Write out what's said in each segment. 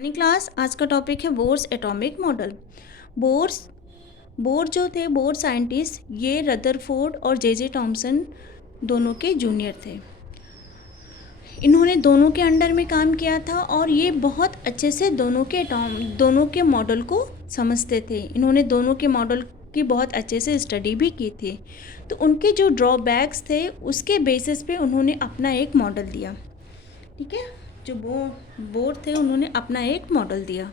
Class आज का topic है बोर्स एटॉमिक मॉडल। बोर जो थे, बोर साइंटिस्ट, ये रदरफोर्ड और जे थॉमसन दोनों के जूनियर थे। इन्होंने दोनों के अंडर में काम किया था और ये बहुत अच्छे से दोनों के मॉडल को समझते थे। इन्होंने दोनों के मॉडल की बहुत अच्छे से स्टडी भी की थी। तो उनके जो ड्रॉबैक्स थे उसके बेसिस पे उन्होंने अपना एक मॉडल दिया। ठीक है, जो बोर थे उन्होंने अपना एक मॉडल दिया।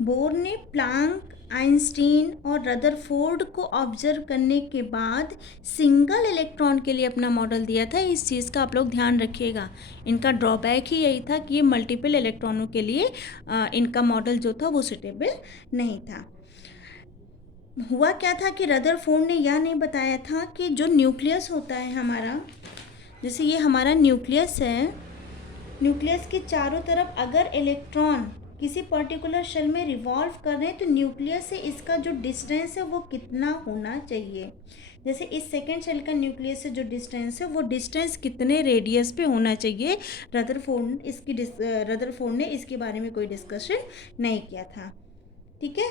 बोर ने प्लैंक, आइंस्टीन और रदरफोर्ड को ऑब्जर्व करने के बाद सिंगल इलेक्ट्रॉन के लिए अपना मॉडल दिया था। इस चीज़ का आप लोग ध्यान रखिएगा। इनका ड्रॉबैक ही यही था कि ये मल्टीपल इलेक्ट्रॉनों के लिए इनका मॉडल जो था वो सुटेबल नहीं था। हुआ क्या था कि रदरफोर्ड ने यह नहीं बताया था कि जो न्यूक्लियस होता है हमारा, जैसे ये हमारा न्यूक्लियस है, न्यूक्लियस के चारों तरफ अगर इलेक्ट्रॉन किसी पर्टिकुलर शेल में रिवॉल्व कर रहे हैं तो न्यूक्लियस से इसका जो डिस्टेंस है वो कितना होना चाहिए। जैसे इस सेकेंड शेल का न्यूक्लियस से जो डिस्टेंस है वो डिस्टेंस कितने रेडियस पे होना चाहिए। रदरफोर्ड ने इसके बारे में कोई डिस्कशन नहीं किया था। ठीक है,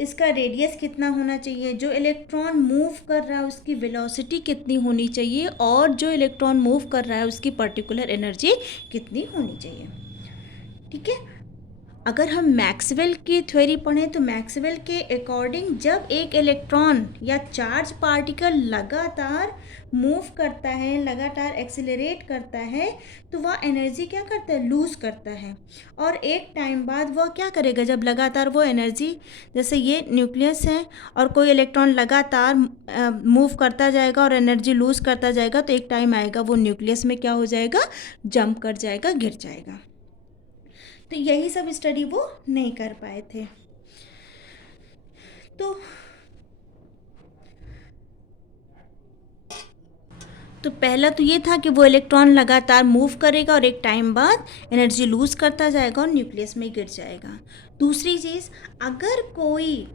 इसका रेडियस कितना होना चाहिए, जो इलेक्ट्रॉन मूव कर रहा है उसकी वेलोसिटी कितनी होनी चाहिए, और जो इलेक्ट्रॉन मूव कर रहा है उसकी पर्टिकुलर एनर्जी कितनी होनी चाहिए। ठीक है, अगर हम मैक्सवेल की थ्योरी पढ़ें तो मैक्सवेल के अकॉर्डिंग जब एक इलेक्ट्रॉन या चार्ज पार्टिकल लगातार मूव करता है, लगातार एक्सेलरेट करता है, तो वह एनर्जी क्या करता है, लूज़ करता है। और एक टाइम बाद वह क्या करेगा, जब लगातार वो एनर्जी, जैसे ये न्यूक्लियस है और कोई इलेक्ट्रॉन लगातार मूव करता जाएगा और एनर्जी लूज़ करता जाएगा, तो एक टाइम आएगा वो न्यूक्लियस में क्या हो जाएगा, जंप कर जाएगा, गिर जाएगा। तो यही सब स्टडी वो नहीं कर पाए थे। तो पहला तो ये था कि वो इलेक्ट्रॉन लगातार मूव करेगा और एक टाइम बाद एनर्जी लूज़ करता जाएगा और न्यूक्लियस में गिर जाएगा। दूसरी चीज़, अगर कोई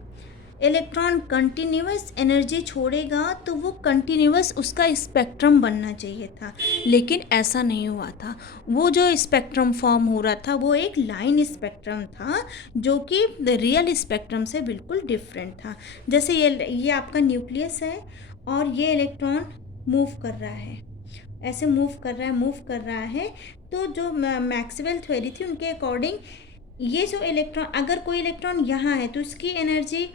इलेक्ट्रॉन कंटिन्यूस एनर्जी छोड़ेगा तो वो कंटिन्यूस उसका स्पेक्ट्रम बनना चाहिए था, लेकिन ऐसा नहीं हुआ था। वो जो स्पेक्ट्रम फॉर्म हो रहा था वो एक लाइन स्पेक्ट्रम था, जो कि रियल स्पेक्ट्रम से बिल्कुल डिफरेंट था। जैसे ये आपका न्यूक्लियस है और ये इलेक्ट्रॉन मूव कर रहा है, ऐसे मूव कर रहा है। तो जो मैक्सवेल थ्योरी थी उनके अकॉर्डिंग ये जो इलेक्ट्रॉन, अगर कोई इलेक्ट्रॉन यहाँ है तो इसकी एनर्जी,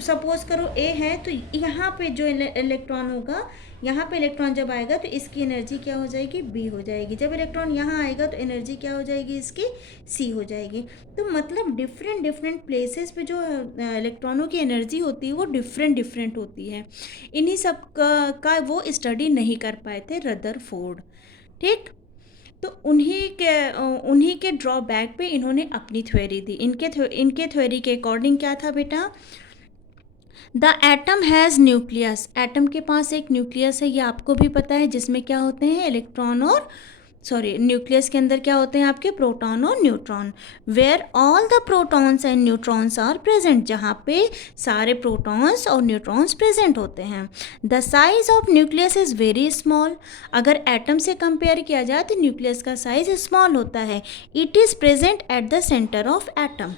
सपोज करो ए है, तो यहाँ पे जो इलेक्ट्रॉन होगा, यहाँ पे इलेक्ट्रॉन जब आएगा तो इसकी एनर्जी क्या हो जाएगी, बी हो जाएगी। जब इलेक्ट्रॉन यहाँ आएगा तो एनर्जी क्या हो जाएगी, इसकी सी हो जाएगी। तो मतलब डिफरेंट प्लेसेस पे जो इलेक्ट्रॉनों की एनर्जी होती है वो डिफरेंट होती है। इन्हीं सब का वो स्टडी नहीं कर पाए थे रदरफोर्ड। ठीक, तो उन्हीं के ड्रॉबैक पे इन्होंने अपनी थ्योरी दी। इनके थ्योरी के अकॉर्डिंग क्या था बेटा, the atom has nucleus, atom के पास एक न्यूक्लियस है, ये आपको भी पता है, जिसमें क्या होते हैं इलेक्ट्रॉन और न्यूक्लियस के अंदर क्या होते हैं आपके प्रोटॉन और neutron. Where all the protons and neutrons are present, जहाँ पे सारे प्रोटॉन्स और न्यूट्रॉन्स प्रेजेंट होते हैं। The size of nucleus is very small, अगर एटम से कंपेयर किया जाए तो न्यूक्लियस का साइज स्मॉल होता है। It is present at the centre of atom,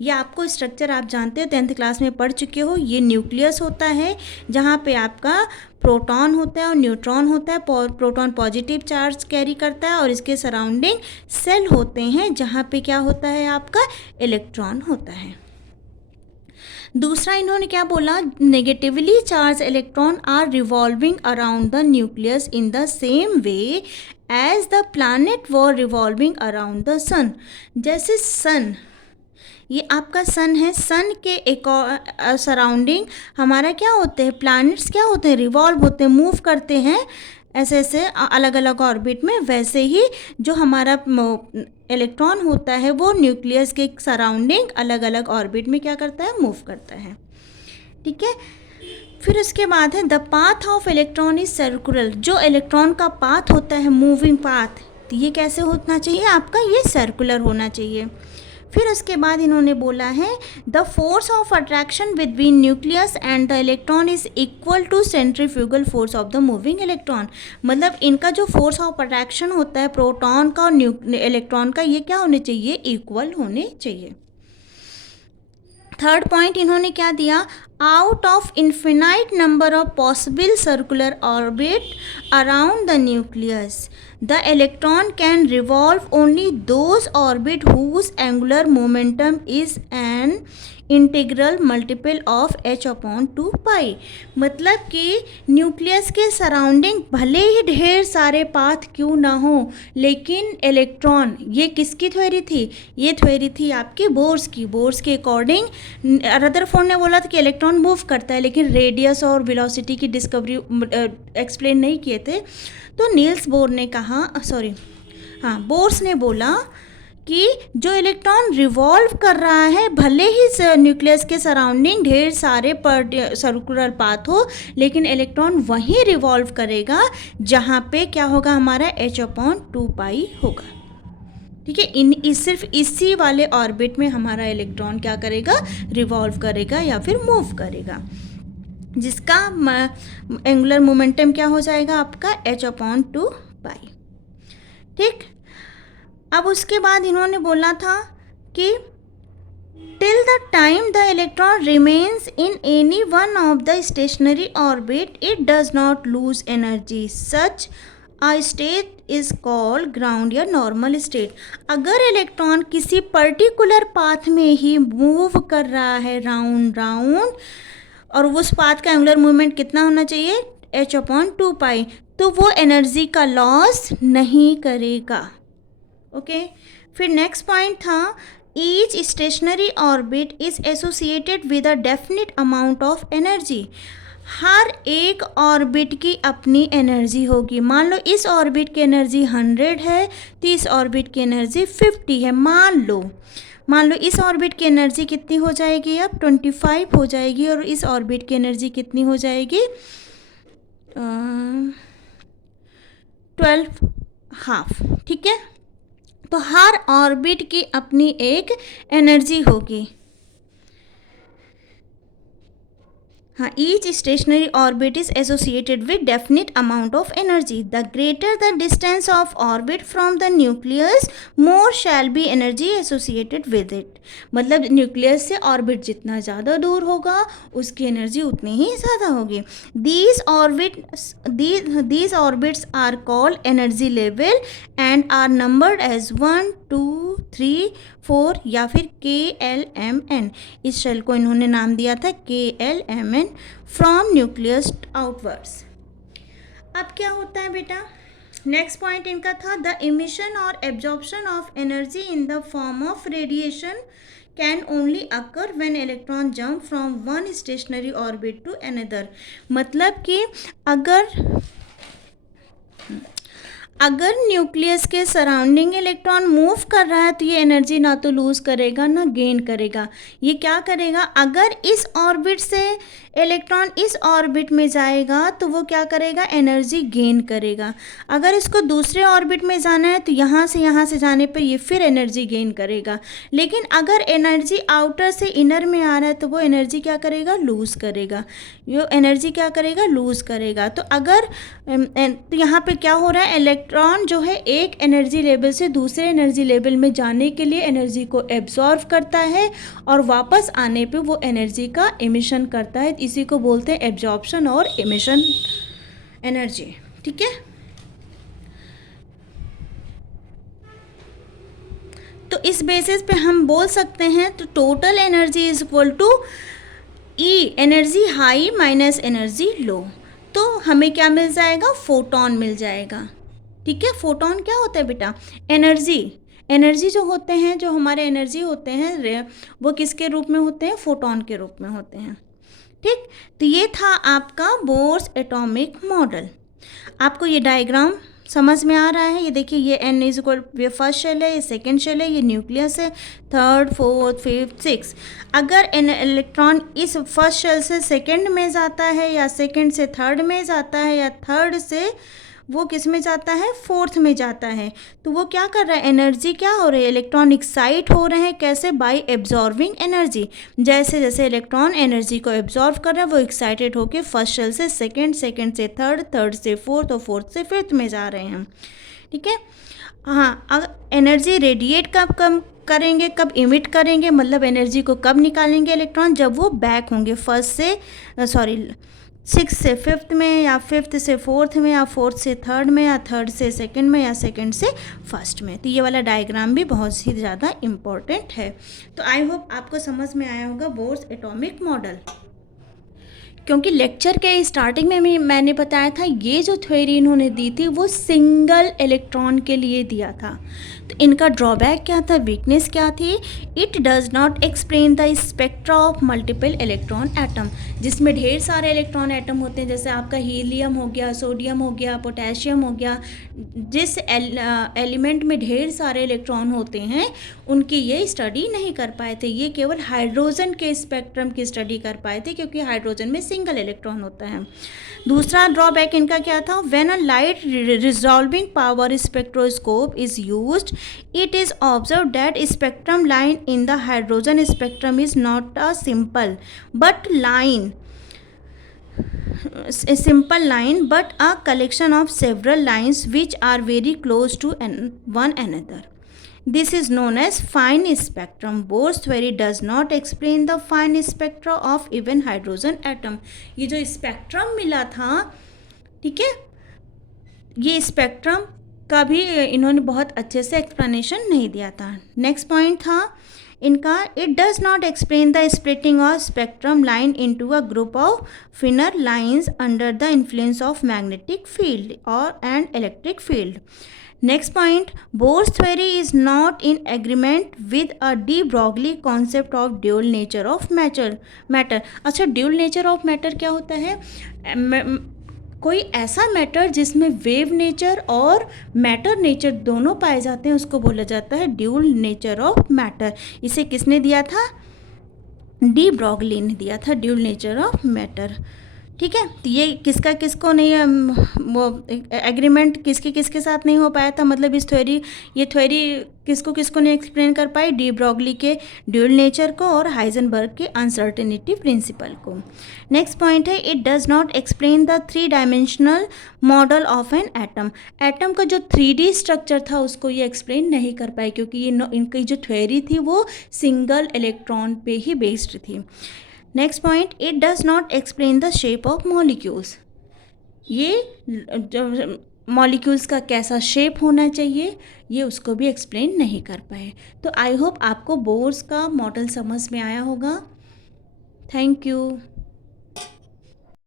ये आपको स्ट्रक्चर आप जानते हो, 10th क्लास में पढ़ चुके हो। ये न्यूक्लियस होता है जहाँ पे आपका प्रोटॉन होता है और न्यूट्रॉन होता है। प्रोटॉन पॉजिटिव चार्ज कैरी करता है और इसके सराउंडिंग सेल होते हैं जहाँ पे क्या होता है आपका इलेक्ट्रॉन होता है। दूसरा इन्होंने क्या बोला, negatively charge electron are revolving around the nucleus in the same way as the planet were revolving around the sun. जैसे सन, ये आपका सन है, सन के एक सराउंडिंग हमारा क्या होते हैं, प्लैनेट्स क्या होते हैं, रिवॉल्व होते हैं, मूव करते हैं ऐसे अलग अलग ऑर्बिट में। वैसे ही जो हमारा इलेक्ट्रॉन होता है वो न्यूक्लियस के सराउंडिंग अलग अलग ऑर्बिट में क्या करता है, मूव करता है। ठीक है, फिर उसके बाद है the path of electron is circular, जो इलेक्ट्रॉन का पाथ होता है, मूविंग पाथ, तो ये कैसे होना चाहिए आपका, ये सर्कुलर होना चाहिए। फिर उसके बाद इन्होंने बोला है the force of attraction between nucleus and the electron is equal to centrifugal force of the moving electron. मतलब इनका जो फोर्स ऑफ अट्रैक्शन होता है प्रोटॉन का और इलेक्ट्रॉन का, ये क्या होने चाहिए, इक्वल होने चाहिए। थर्ड पॉइंट इन्होंने क्या दिया, out of infinite number of possible circular orbit around the nucleus the electron can revolve only those orbit whose angular momentum is an integral multiple of h/2π। मतलब कि न्यूक्लियस के surrounding भले ही ढेर सारे path क्यों ना हो, लेकिन इलेक्ट्रॉन, ये किसकी थ्योरी थी, ये थ्योरी थी आपकी बोर्स की। बोर्स के अकॉर्डिंग रदरफोर्ड ने बोला था कि इलेक्ट्रॉन मूव करता है, लेकिन रेडियस और वेलोसिटी की डिस्कवरी एक्सप्लेन नहीं किए थे। तो नील्स बोर ने कहा, बोर्स ने बोला कि जो इलेक्ट्रॉन रिवॉल्व कर रहा है, भले ही न्यूक्लियस के सराउंडिंग ढेर सारे सर्कुलर पाथ हो, लेकिन इलेक्ट्रॉन वहीं रिवॉल्व करेगा जहाँ पे क्या होगा, हमारा h/2π होगा। ठीक है, सिर्फ इसी वाले ऑर्बिट में हमारा इलेक्ट्रॉन क्या करेगा, रिवॉल्व करेगा या फिर मूव करेगा, जिसका एंगुलर मोमेंटम क्या हो जाएगा आपका h/2π। ठीक, अब उसके बाद इन्होंने बोला था कि till the time the electron remains in any one of the stationery orbit it does not lose energy, such a state is called ground या नॉर्मल स्टेट। अगर इलेक्ट्रॉन किसी पर्टिकुलर पाथ में ही मूव कर रहा है राउंड राउंड, और उस path का एंगुलर मूवमेंट कितना होना चाहिए, h/2π, तो वो एनर्जी का लॉस नहीं करेगा। ओके, फिर नेक्स्ट पॉइंट था each stationary orbit is associated with a definite amount of energy. हर एक ऑर्बिट की अपनी एनर्जी होगी। मान लो इस ऑर्बिट की एनर्जी 100 है, तो इस ऑर्बिट की एनर्जी 50 है। मान लो इस ऑर्बिट की एनर्जी कितनी हो जाएगी, अब 25 हो जाएगी, और इस ऑर्बिट की एनर्जी कितनी हो जाएगी, 12.5। ठीक है, तो हर ऑर्बिट की अपनी एक एनर्जी होगी। Each stationary orbit is associated with definite amount of energy. The greater the distance of orbit from the nucleus more shall be energy associated with it. मतलब न्यूक्लियस से ऑर्बिट जितना ज़्यादा दूर होगा, उसकी एनर्जी उतनी ही ज़्यादा होगी। These orbits are called energy level and are numbered as 1, 2, 3, 4 या फिर KLMN। इस शेल को इन्होंने नाम दिया था KLMN, फ्रॉम न्यूक्लियस आउटवर्ड्स। अब क्या होता है बेटा, नेक्स्ट पॉइंट इनका था द इमिशन और absorption of energy in the form of radiation can only occur when electron jump from one stationary orbit to another. मतलब कि अगर न्यूक्लियस के सराउंडिंग इलेक्ट्रॉन मूव कर रहा है, तो ये एनर्जी ना तो लूज़ करेगा ना गेन करेगा। ये क्या करेगा, अगर इस ऑर्बिट से इलेक्ट्रॉन इस ऑर्बिट में जाएगा तो वो क्या करेगा, एनर्जी गेन करेगा। अगर इसको दूसरे ऑर्बिट में जाना है तो यहाँ से जाने पे ये फिर एनर्जी गेन करेगा। लेकिन अगर एनर्जी आउटर से इनर में आ रहा है तो वो एनर्जी क्या करेगा, लूज़ करेगा। ये एनर्जी क्या करेगा, लूज़ करेगा। तो अगर तो यहाँ पे क्या हो रहा है, इलेक्ट्रॉन जो है एक एनर्जी लेवल से दूसरे एनर्जी लेवल में जाने के लिए एनर्जी को एब्जॉर्व करता है और वापस आने पे वो एनर्जी का एमिशन करता है। इसी को बोलते हैं एब्जॉर्प्शन और एमिशन एनर्जी। ठीक है, तो इस बेसिस पे हम बोल सकते हैं तो total energy is equal to E, energy high minus energy low. तो हमें क्या मिल जाएगा, फोटॉन मिल जाएगा। ठीक है, फोटॉन क्या होता है बेटा, एनर्जी जो होते हैं, जो हमारे एनर्जी होते हैं वो किसके रूप में होते हैं, फोटॉन के रूप में होते हैं। ठीक, तो ये था आपका बोर्स एटॉमिक मॉडल। आपको ये डायग्राम समझ में आ रहा है। ये देखिए, ये N इज इक्वल, ये फर्स्ट शेल है, ये सेकेंड शेल है, ये न्यूक्लियस है, थर्ड, फोर्थ, फिफ्थ, सिक्स। अगर इलेक्ट्रॉन इस फर्स्ट शेल से सेकेंड में जाता है, या सेकेंड से थर्ड में जाता है, या थर्ड से वो किस में जाता है, फोर्थ में जाता है। तो वो क्या कर रहा है, एनर्जी क्या हो रही है, इलेक्ट्रॉन एक्साइट हो रहे हैं, कैसे, बाय एब्जॉर्बिंग एनर्जी। जैसे जैसे इलेक्ट्रॉन एनर्जी को एब्जॉर्व कर रहा है वो एक्साइटेड होकर फर्स्ट शेल से सेकंड, सेकंड से थर्ड, थर्ड से फोर्थ और फोर्थ से फिफ्थ में जा रहे हैं। ठीक है। हाँ, अगर एनर्जी रेडिएट कब कम करेंगे, कब इमिट करेंगे, मतलब एनर्जी को कब निकालेंगे इलेक्ट्रॉन, जब वो बैक होंगे फर्स्ट से सिक्स से फिफ्थ में, या फिफ्थ से फोर्थ में, या फोर्थ से थर्ड में, या थर्ड से सेकंड में, या सेकंड से फर्स्ट में। तो ये वाला डायग्राम भी बहुत ही ज़्यादा इम्पोर्टेंट है। तो आई होप आपको समझ में आया होगा बोर्स एटॉमिक मॉडल। क्योंकि लेक्चर के स्टार्टिंग में मैंने बताया था ये जो थ्योरी इन्होंने दी थी वो सिंगल इलेक्ट्रॉन के लिए दिया था। तो इनका ड्रॉबैक क्या था, वीकनेस क्या थी, it does not explain the spectra of multiple electron atom, जिसमें ढेर सारे इलेक्ट्रॉन एटम होते हैं, जैसे आपका हीलियम हो गया, सोडियम हो गया, पोटेशियम हो गया। जिस एलिमेंट में ढेर सारे इलेक्ट्रॉन होते हैं उनकी ये स्टडी नहीं कर पाए थे। ये केवल हाइड्रोजन के स्पेक्ट्रम की स्टडी कर पाए थे, क्योंकि हाइड्रोजन में सिंगल इलेक्ट्रॉन होता है। दूसरा ड्रॉबैक इनका क्या था, when a light resolving power spectroscope is used, it is observed that spectrum line in the hydrogen spectrum is not a simple line but a collection of several lines which are very close to one another. This is known as fine spectrum. Bohr's theory does not explain the fine spectra of even hydrogen atom. ये जो spectrum मिला था, ठीक है, ये spectrum का भी इन्होंने बहुत अच्छे से एक्सप्लेनेशन नहीं दिया था। नेक्स्ट पॉइंट था इनका, it does not explain the splitting of spectrum line into a group of finer lines under the influence of magnetic field और and electric field. Next point, Bohr's theory is not in agreement with a de Broglie concept of dual nature of matter. अच्छा, dual nature of matter क्या होता है, कोई ऐसा matter जिसमें wave nature और matter nature दोनों पाए जाते हैं उसको बोला जाता है ड्यूल नेचर ऑफ मैटर। इसे किसने दिया था, डी ब्रॉगली ने दिया था, ड्यूल नेचर ऑफ मैटर। ठीक है। तो ये किसका किसको नहीं, वो एग्रीमेंट किसके किसके साथ नहीं हो पाया था, मतलब ये थ्योरी किसको किसको नहीं एक्सप्लेन कर पाई, डी ब्रॉगली के ड्यूल नेचर को और हाइजेनबर्ग के अनसर्टेनिटी प्रिंसिपल को। नेक्स्ट पॉइंट है, it does not explain the 3 dimensional model of an atom. Atom का जो 3D स्ट्रक्चर था उसको ये एक्सप्लेन नहीं कर पाए, क्योंकि ये इनकी जो थ्योरी थी वो सिंगल इलेक्ट्रॉन पे ही बेस्ड थी। Next point, it does not explain the shape of molecules. ये मॉलिक्यूल्स का कैसा शेप होना चाहिए ये उसको भी एक्सप्लेन नहीं कर पाए। तो आई होप आपको बोर्स का मॉडल समझ में आया होगा। Thank you.